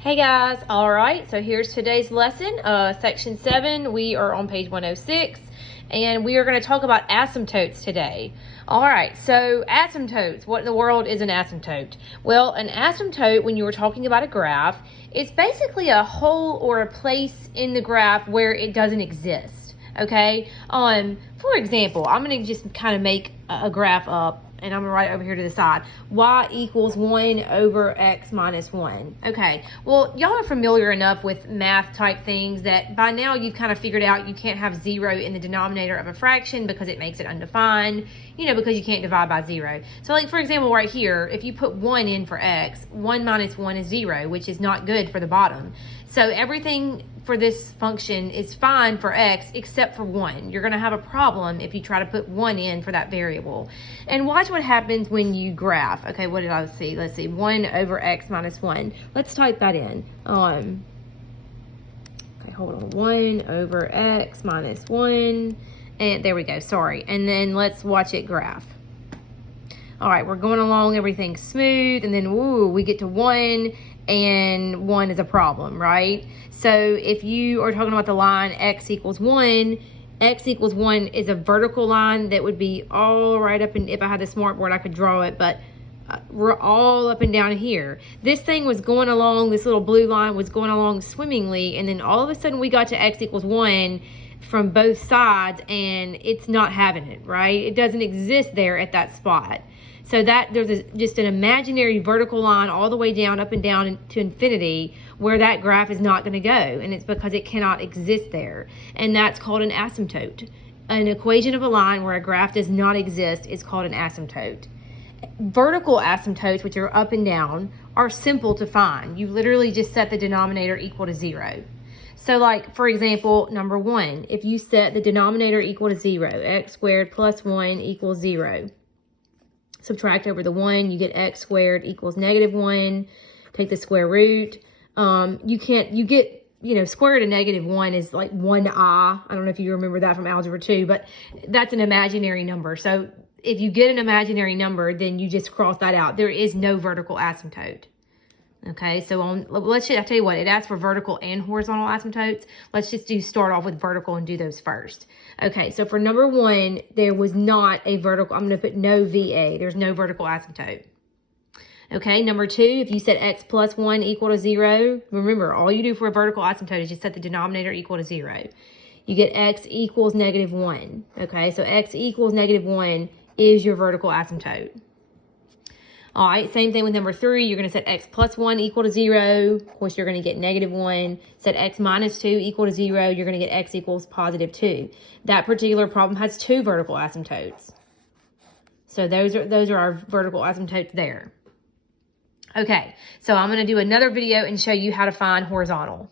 Hey guys, all right, so here's today's lesson, section 7. We are on page 106, and we are going to talk about asymptotes today. All right, so asymptotes. What in the world is an asymptote? Well, an asymptote, when you were talking about a graph, it's basically a hole or a place in the graph where it doesn't exist, okay? For example, I'm going to just kind of make a graph up, and I'm going to write it over here to the side. Y equals 1 over x minus 1. Okay, well, y'all are familiar enough with math type things that by now you've kind of figured out you can't have 0 in the denominator of a fraction because it makes it undefined, because you can't divide by 0. So like, for example, right here, if you put 1 in for x, 1 minus 1 is 0, which is not good for the bottom. So everything for this function is fine for x except for 1. You're going to have a problem if you try to put 1 in for that variable. And watch what happens when you graph. Okay, what did I see? Let's see, 1 over x minus 1. Let's type that in. Okay, hold on. 1 over x minus 1. And there we go, sorry. And then let's watch it graph. All right, we're going along, everything's smooth, and then, ooh, we get to 1, and 1 is a problem, right? So if you are talking about the line x equals 1 is a vertical line that would be all right up, and if I had the smartboard, I could draw it, but we're all up and down here. This thing was going along, this little blue line was going along swimmingly, and then all of a sudden we got to x equals 1 from both sides, and it's not having it, right? It doesn't exist there at that spot. So that there's just an imaginary vertical line all the way down, up and down to infinity, where that graph is not going to go. And it's because it cannot exist there. And that's called an asymptote. An equation of a line where a graph does not exist is called an asymptote. Vertical asymptotes, which are up and down, are simple to find. You literally just set the denominator equal to 0. So like, for example, number 1, if you set the denominator equal to 0, x squared plus 1 equals 0. Subtract over the 1, you get x squared equals negative 1. Take the square root. You get, square root of negative 1 is like 1i. I don't know if you remember that from Algebra 2, but that's an imaginary number. So if you get an imaginary number, then you just cross that out. There is no vertical asymptote. Okay, so I'll tell you what, it asks for vertical and horizontal asymptotes. Let's just start off with vertical and do those first. Okay, so for number 1, there was not a vertical. I'm going to put no VA. There's no vertical asymptote. Okay, number 2, if you set x plus 1 equal to 0, remember, all you do for a vertical asymptote is just set the denominator equal to 0. You get x equals negative 1. Okay, so x equals negative 1 is your vertical asymptote. All right, same thing with number 3. You're going to set x plus 1 equal to 0. Of course, you're going to get negative 1. Set x minus 2 equal to 0. You're going to get x equals positive 2. That particular problem has 2 vertical asymptotes. So those are our vertical asymptotes there. Okay, so I'm going to do another video and show you how to find horizontal.